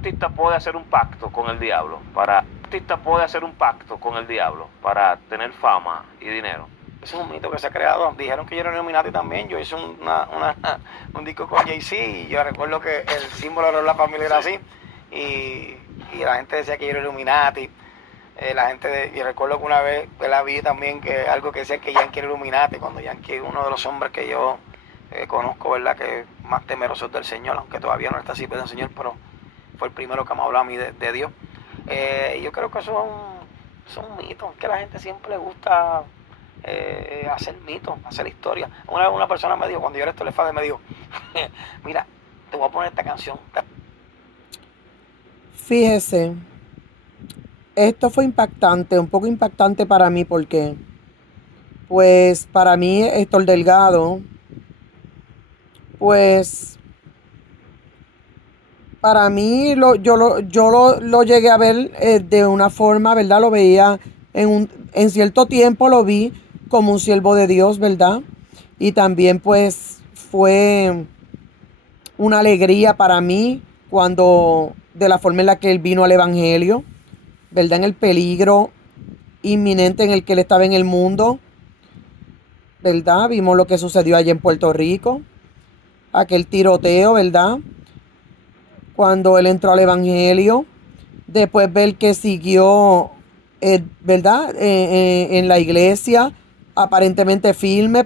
artista puede hacer un pacto con el diablo para artista puede hacer un pacto con el diablo para tener fama y dinero. Ese es un mito que se ha creado. Dijeron que yo era un Illuminati también. Yo hice un disco con Jay-Z y yo recuerdo que el símbolo de la familia era así. Y la gente decía que yo era Illuminati. Y recuerdo que una vez la vi también que algo que decía que Yankee era Illuminati, cuando Yankee es uno de los hombres que yo conozco, ¿verdad? Que es más temeroso del Señor, aunque todavía no está así del Señor, pero fue el primero que me habló a mí de Dios. Yo creo que eso son mitos, que a la gente siempre le gusta hacer mitos, hacer historia. Una persona me dijo, cuando yo era Estolefade, me dijo, mira, te voy a poner esta canción. Fíjese, esto fue impactante, un poco impactante para mí porque, pues, para mí Héctor Delgado, pues, para mí yo lo llegué a ver de una forma, ¿verdad? Lo veía en cierto tiempo lo vi como un siervo de Dios, ¿verdad? Y también pues fue una alegría para mí cuando de la forma en la que él vino al evangelio, ¿verdad? En el peligro inminente en el que él estaba en el mundo, ¿verdad? Vimos lo que sucedió allá en Puerto Rico, aquel tiroteo, ¿verdad? Cuando él entró al evangelio, después ver que siguió, ¿verdad? En la iglesia, aparentemente firme,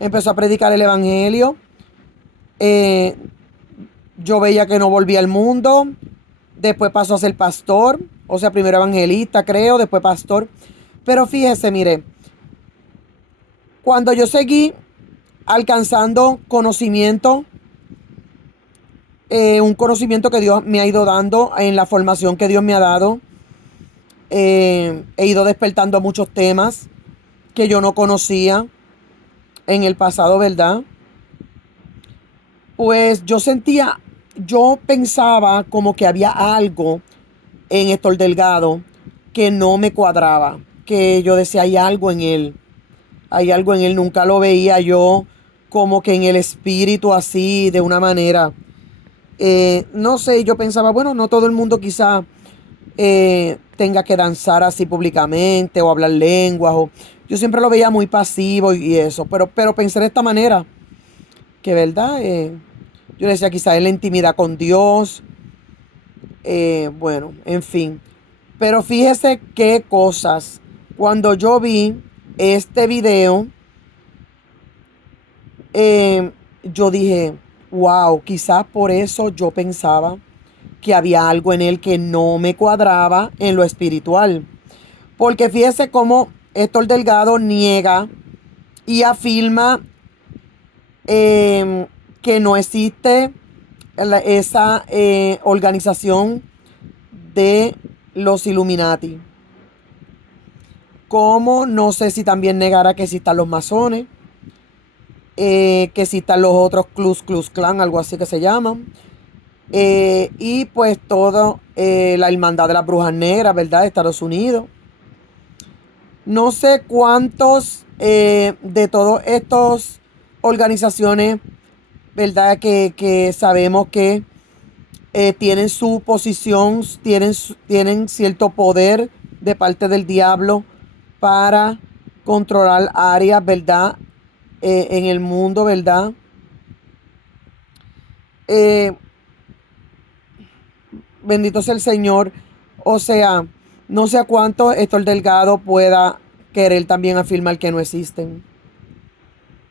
empezó a predicar el evangelio. Eh, yo veía que no volvía al mundo, después pasó a ser pastor, o sea, primero evangelista, creo, después pastor. Pero fíjese, mire, cuando yo seguí alcanzando conocimiento, un conocimiento que Dios me ha ido dando en la formación que Dios me ha dado, he ido despertando muchos temas que yo no conocía en el pasado, ¿verdad? Pues yo pensaba como que había algo en Héctor Delgado que no me cuadraba, que yo decía, hay algo en él, nunca lo veía yo como que en el espíritu así, de una manera. No sé, yo pensaba, bueno, no todo el mundo quizá tenga que danzar así públicamente o hablar lenguas. Yo siempre lo veía muy pasivo y eso, pero pensé de esta manera, que verdad, yo decía quizá en la intimidad con Dios, bueno, en fin. Pero fíjese qué cosas. Cuando yo vi este video, yo dije, wow, quizás por eso yo pensaba que había algo en él que no me cuadraba en lo espiritual. Porque fíjese cómo Héctor Delgado niega y afirma que no existe esa organización de los Illuminati. Como no sé si también negará que existan los masones, que existan los otros Klux Klan, algo así que se llaman. Y pues todo la hermandad de las brujas negras, ¿verdad? De Estados Unidos. No sé cuántos de todas estas organizaciones, ¿verdad? Que sabemos que tienen su posición, tienen cierto poder de parte del diablo para controlar áreas, ¿verdad? En el mundo, ¿verdad? Eh, Bendito sea el Señor. O sea, no sé a cuánto Héctor Delgado pueda querer también afirmar que no existen,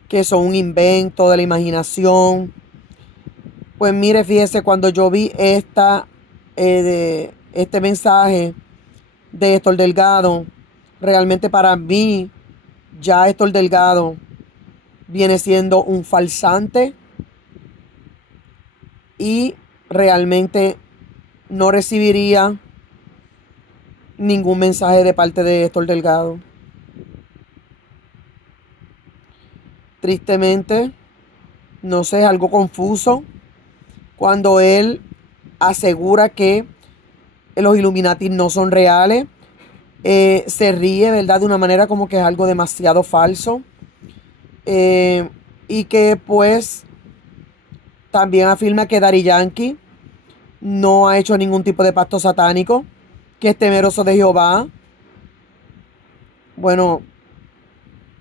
que son un invento de la imaginación. Pues mire, fíjese, cuando yo vi este mensaje de Héctor Delgado, realmente para mí, ya Héctor Delgado viene siendo un falsante y realmente no recibiría ningún mensaje de parte de Héctor Delgado. Tristemente, no sé, es algo confuso cuando él asegura que los Illuminati no son reales. Se ríe, ¿verdad? De una manera como que es algo demasiado falso. Y que pues también afirma que Daddy Yankee no ha hecho ningún tipo de pacto satánico, que es temeroso de Jehová. Bueno,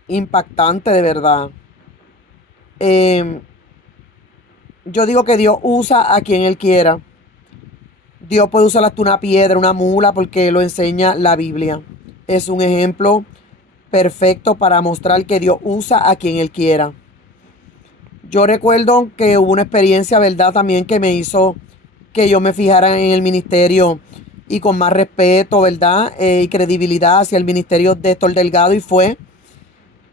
impactante de verdad. Eh, yo digo que Dios usa a quien Él quiera. Dios puede usar hasta una piedra, una mula, porque lo enseña la Biblia. Es un ejemplo perfecto para mostrar que Dios usa a quien Él quiera. Yo recuerdo que hubo una experiencia, ¿verdad? También que me hizo que yo me fijara en el ministerio y con más respeto, ¿verdad? Y credibilidad hacia el ministerio de Héctor Delgado, y fue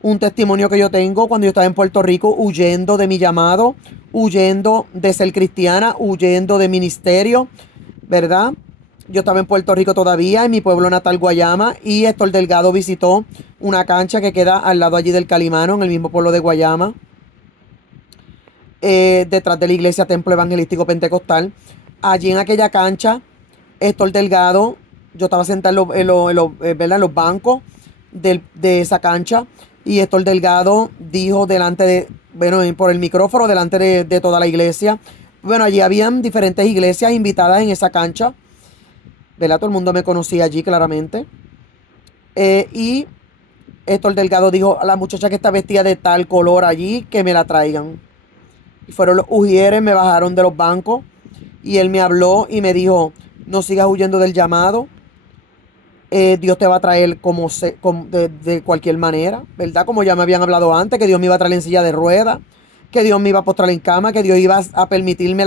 un testimonio que yo tengo cuando yo estaba en Puerto Rico, huyendo de mi llamado, huyendo de ser cristiana, huyendo de ministerio, ¿verdad? Yo estaba en Puerto Rico todavía, en mi pueblo natal, Guayama, y Héctor Delgado visitó una cancha que queda al lado allí del Calimano, en el mismo pueblo de Guayama, detrás de la iglesia Templo Evangelístico Pentecostal. Allí en aquella cancha, Héctor Delgado, yo estaba sentado ¿verdad?, en los bancos de esa cancha, y Héctor Delgado dijo delante de, bueno, por el micrófono, delante de toda la iglesia. Bueno, allí habían diferentes iglesias invitadas en esa cancha, ¿verdad? Todo el mundo me conocía allí claramente. Y Héctor Delgado dijo a la muchacha que está vestida de tal color allí, que me la traigan. Y fueron los ujieres, me bajaron de los bancos, y él me habló y me dijo: no sigas huyendo del llamado. Dios te va a traer de cualquier manera, ¿verdad? Como ya me habían hablado antes, que Dios me iba a traer en silla de ruedas, que Dios me iba a postrar en cama, que Dios iba a permitirme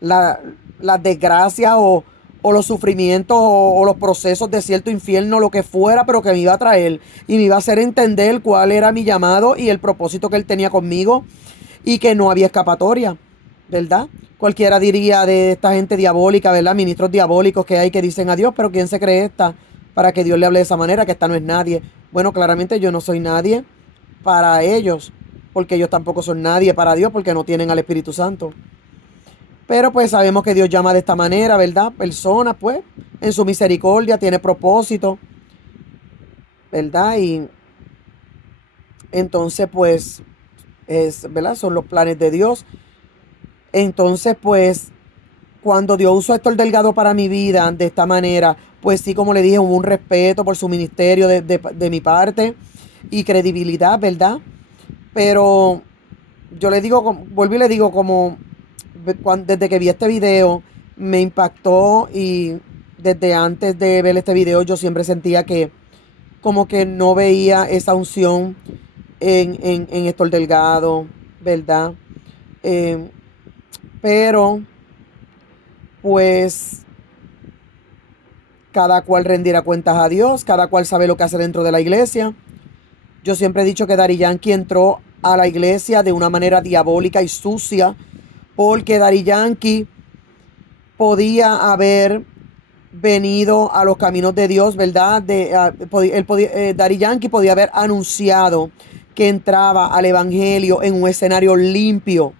las desgracias o los sufrimientos o los procesos de cierto infierno, lo que fuera, pero que me iba a traer y me iba a hacer entender cuál era mi llamado y el propósito que Él tenía conmigo, y que no había escapatoria, ¿verdad? Cualquiera diría de esta gente diabólica, ¿verdad? Ministros diabólicos que hay que dicen a Dios, pero ¿quién se cree esta para que Dios le hable de esa manera? Que esta no es nadie. Bueno, claramente yo no soy nadie para ellos, porque ellos tampoco son nadie para Dios, porque no tienen al Espíritu Santo. Pero pues sabemos que Dios llama de esta manera, ¿verdad? Personas, pues, en su misericordia, tiene propósito, ¿verdad? Y entonces, pues, ¿verdad? Son los planes de Dios. Entonces, pues, cuando Dios usó a Héctor Delgado para mi vida de esta manera, pues sí, como le dije, hubo un respeto por su ministerio de mi parte y credibilidad, ¿verdad? Pero yo le digo, vuelvo y le digo, como desde que vi este video me impactó, y desde antes de ver este video yo siempre sentía que como que no veía esa unción en Héctor Delgado, ¿verdad? Eh, pero pues cada cual rendirá cuentas a Dios, cada cual sabe lo que hace dentro de la iglesia. Yo siempre he dicho que Daddy Yankee entró a la iglesia de una manera diabólica y sucia, porque Daddy Yankee podía haber venido a los caminos de Dios, ¿verdad? Daddy Yankee podía haber anunciado que entraba al evangelio en un escenario limpio,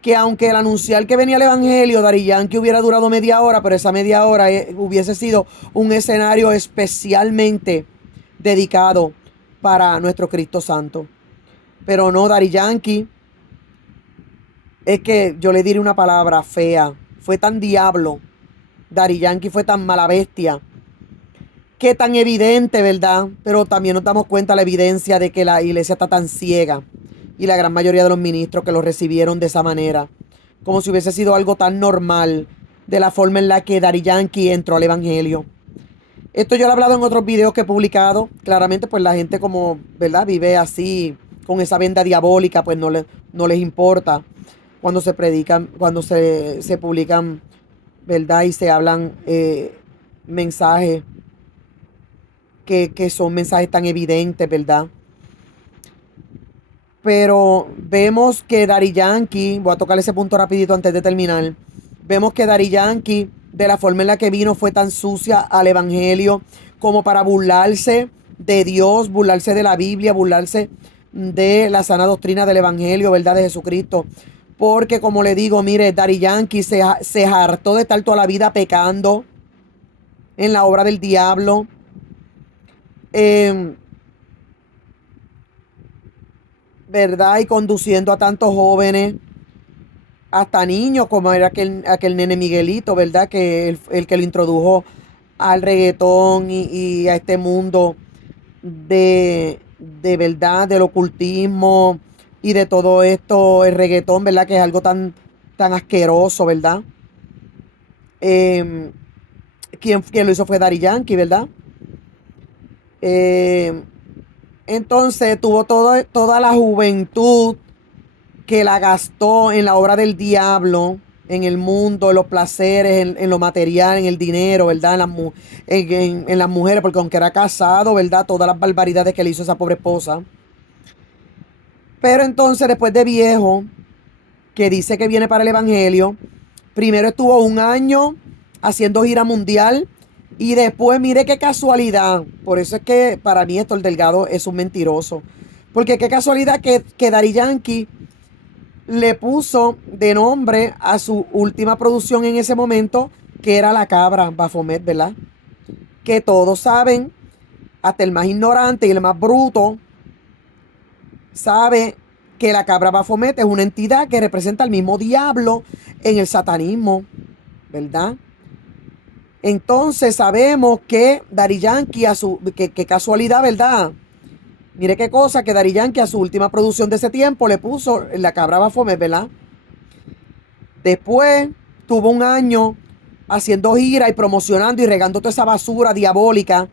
que aunque el anunciar que venía el evangelio, Daddy Yankee hubiera durado media hora, pero esa media hora hubiese sido un escenario especialmente dedicado para nuestro Cristo Santo. Pero no, Daddy Yankee, es que yo le diré una palabra fea, fue tan diablo, Daddy Yankee fue tan mala bestia, que tan evidente, ¿verdad? Pero también nos damos cuenta la evidencia de que la iglesia está tan ciega, y la gran mayoría de los ministros que lo recibieron de esa manera, como si hubiese sido algo tan normal, de la forma en la que Daddy Yankee entró al evangelio. Esto yo lo he hablado en otros videos que he publicado. Claramente, pues la gente, como, ¿verdad?, vive así, con esa venda diabólica, pues no les importa cuando se predican, cuando se publican, ¿verdad?, y se hablan mensajes que son mensajes tan evidentes, ¿verdad? Pero vemos que Daddy Yankee, voy a tocar ese punto rapidito antes de terminar. Vemos que Daddy Yankee, de la forma en la que vino, fue tan sucia al evangelio, como para burlarse de Dios, burlarse de la Biblia, burlarse de la sana doctrina del evangelio, ¿verdad?, de Jesucristo. Porque, como le digo, mire, Daddy Yankee se hartó de estar toda la vida pecando en la obra del diablo. ¿Verdad? Y conduciendo a tantos jóvenes hasta niños, como era aquel nene Miguelito, ¿verdad? Que el que lo introdujo al reggaetón y a este mundo de verdad, del ocultismo y de todo esto, el reggaetón, ¿verdad? Que es algo tan asqueroso, ¿verdad? Eh, quien lo hizo fue Daddy Yankee, ¿verdad? Eh, entonces tuvo toda la juventud que la gastó en la obra del diablo, en el mundo, en los placeres, en lo material, en el dinero, ¿verdad? En las mujeres, porque aunque era casado, ¿verdad? Todas las barbaridades que le hizo esa pobre esposa. Pero entonces, después de viejo, que dice que viene para el Evangelio, primero estuvo un año haciendo gira mundial y después, mire qué casualidad. Por eso es que para mí Héctor Delgado es un mentiroso. Porque qué casualidad que Daddy Yankee le puso de nombre a su última producción en ese momento, que era La Cabra, Baphomet, ¿verdad? Que todos saben, hasta el más ignorante y el más bruto, sabe que la cabra Baphomet es una entidad que representa al mismo diablo en el satanismo, ¿verdad? Entonces sabemos que Daddy Yankee, que casualidad, ¿verdad? Mire qué cosa, que Daddy Yankee a su última producción de ese tiempo le puso la cabra Baphomet, ¿verdad? Después tuvo un año haciendo gira y promocionando y regando toda esa basura diabólica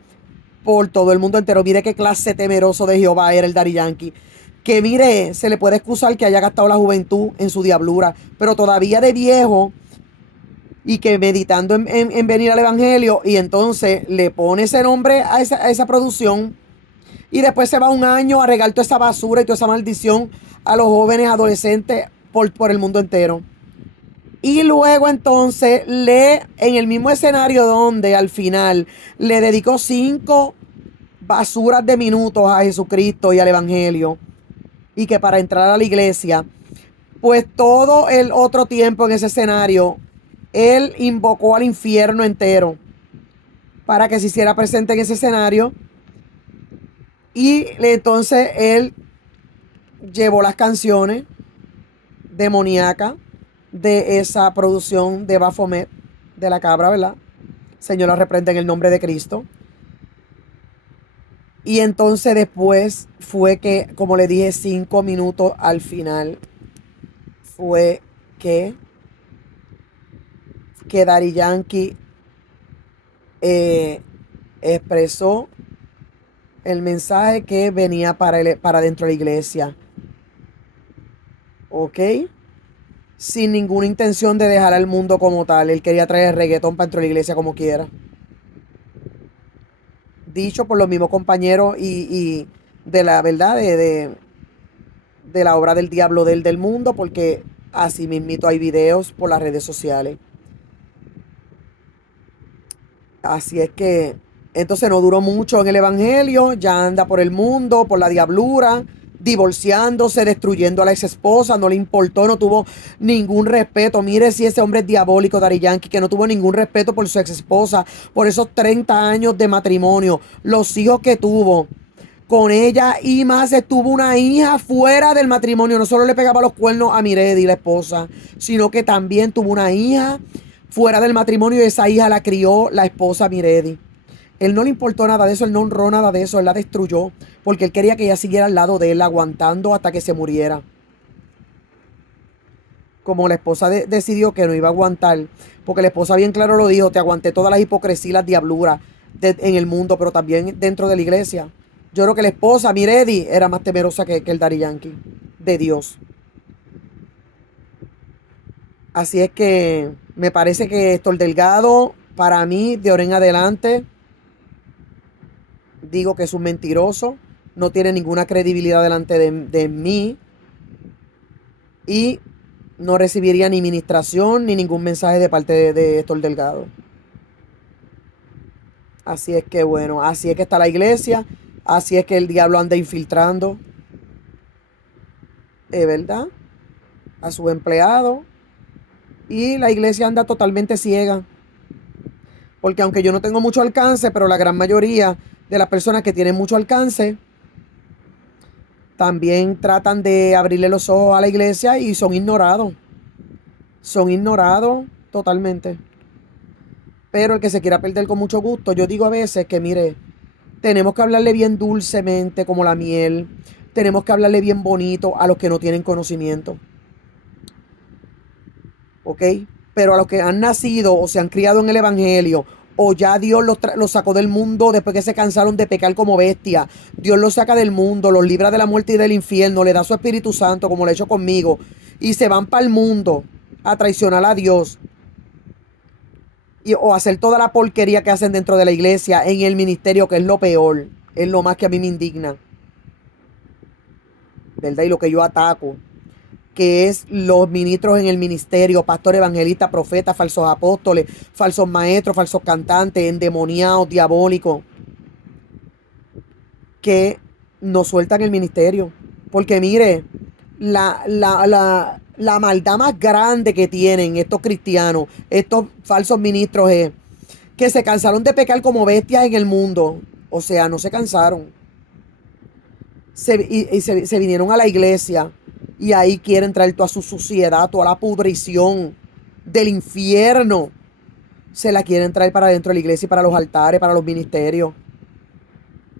por todo el mundo entero. Mire qué clase temeroso de Jehová era el Daddy Yankee. Que mire, se le puede excusar que haya gastado la juventud en su diablura, pero todavía de viejo y que meditando en venir al Evangelio, y entonces le pone ese nombre a esa producción y después se va un año a regar toda esa basura y toda esa maldición a los jóvenes adolescentes por el mundo entero. Y luego entonces en el mismo escenario donde al final le dedicó 5 basuras de minutos a Jesucristo y al Evangelio, y que para entrar a la iglesia, pues todo el otro tiempo en ese escenario, él invocó al infierno entero para que se hiciera presente en ese escenario. Y entonces él llevó las canciones demoníacas de esa producción de Baphomet, de la cabra, ¿verdad? Señor la reprenda en el nombre de Cristo. Y entonces después fue que, como le dije, 5 minutos al final, fue que Daddy Yankee expresó el mensaje que venía para dentro de la iglesia. ¿Ok? Sin ninguna intención de dejar al mundo como tal. Él quería traer el reggaetón para dentro de la iglesia como quiera. Dicho por los mismos compañeros y de la verdad de la obra del diablo del mundo, porque así mismito hay videos por las redes sociales. Así es que entonces no duró mucho en el Evangelio, ya anda por el mundo, por la diablura, divorciándose, destruyendo a la ex esposa, no le importó, no tuvo ningún respeto. Mire si ese hombre es diabólico, Daddy Yankee, que no tuvo ningún respeto por su ex esposa, por esos 30 años de matrimonio, los hijos que tuvo con ella y más. Tuvo una hija fuera del matrimonio, no solo le pegaba los cuernos a Miredi, la esposa, sino que también tuvo una hija fuera del matrimonio y esa hija la crió la esposa Miredi. Él no le importó nada de eso, él no honró nada de eso, él la destruyó porque él quería que ella siguiera al lado de él, aguantando hasta que se muriera. Como la esposa decidió que no iba a aguantar, porque la esposa bien claro lo dijo: te aguanté todas las hipocresías y las diabluras en el mundo, pero también dentro de la iglesia. Yo creo que la esposa Miredi era más temerosa que el Daddy Yankee, de Dios. Así es que me parece que Héctor Delgado, para mí, de ahora en adelante, digo que es un mentiroso, no tiene ninguna credibilidad delante de mí y no recibiría ni ministración ni ningún mensaje de parte de Héctor Delgado. Así es que bueno, así es que está la iglesia, así es que el diablo anda infiltrando, ¿verdad? A su empleado, y la iglesia anda totalmente ciega. Porque aunque yo no tengo mucho alcance, pero la gran mayoría de las personas que tienen mucho alcance también tratan de abrirle los ojos a la iglesia y son ignorados. son ignorados totalmente. Pero el que se quiera perder con mucho gusto, yo digo a veces que mire, tenemos que hablarle bien dulcemente como la miel, tenemos que hablarle bien bonito a los que no tienen conocimiento, ¿ok? Pero a los que han nacido o se han criado en el Evangelio, o ya Dios los sacó del mundo después que se cansaron de pecar como bestia, Dios los saca del mundo, los libra de la muerte y del infierno, le da su Espíritu Santo como lo ha hecho conmigo, y se van para el mundo a traicionar a Dios o hacer toda la porquería que hacen dentro de la iglesia, en el ministerio, que es lo peor, es lo más que a mí me indigna, ¿verdad? Y lo que yo ataco, que es los ministros en el ministerio, pastor, evangelista, profeta, falsos apóstoles, falsos maestros, falsos cantantes, endemoniados, diabólicos, que nos sueltan el ministerio. Porque mire, la maldad más grande que tienen estos cristianos, estos falsos ministros, es que se cansaron de pecar como bestias en el mundo. O sea, no se cansaron. Se vinieron a la iglesia y ahí quieren traer toda su suciedad, toda la pudrición del infierno. Se la quieren traer para dentro de la iglesia y para los altares, para los ministerios.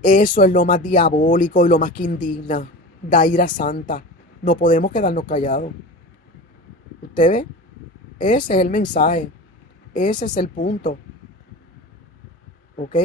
Eso es lo más diabólico y lo más que indigna. Da ira santa. No podemos quedarnos callados. ¿Usted ve? Ese es el mensaje. Ese es el punto. ¿Ok?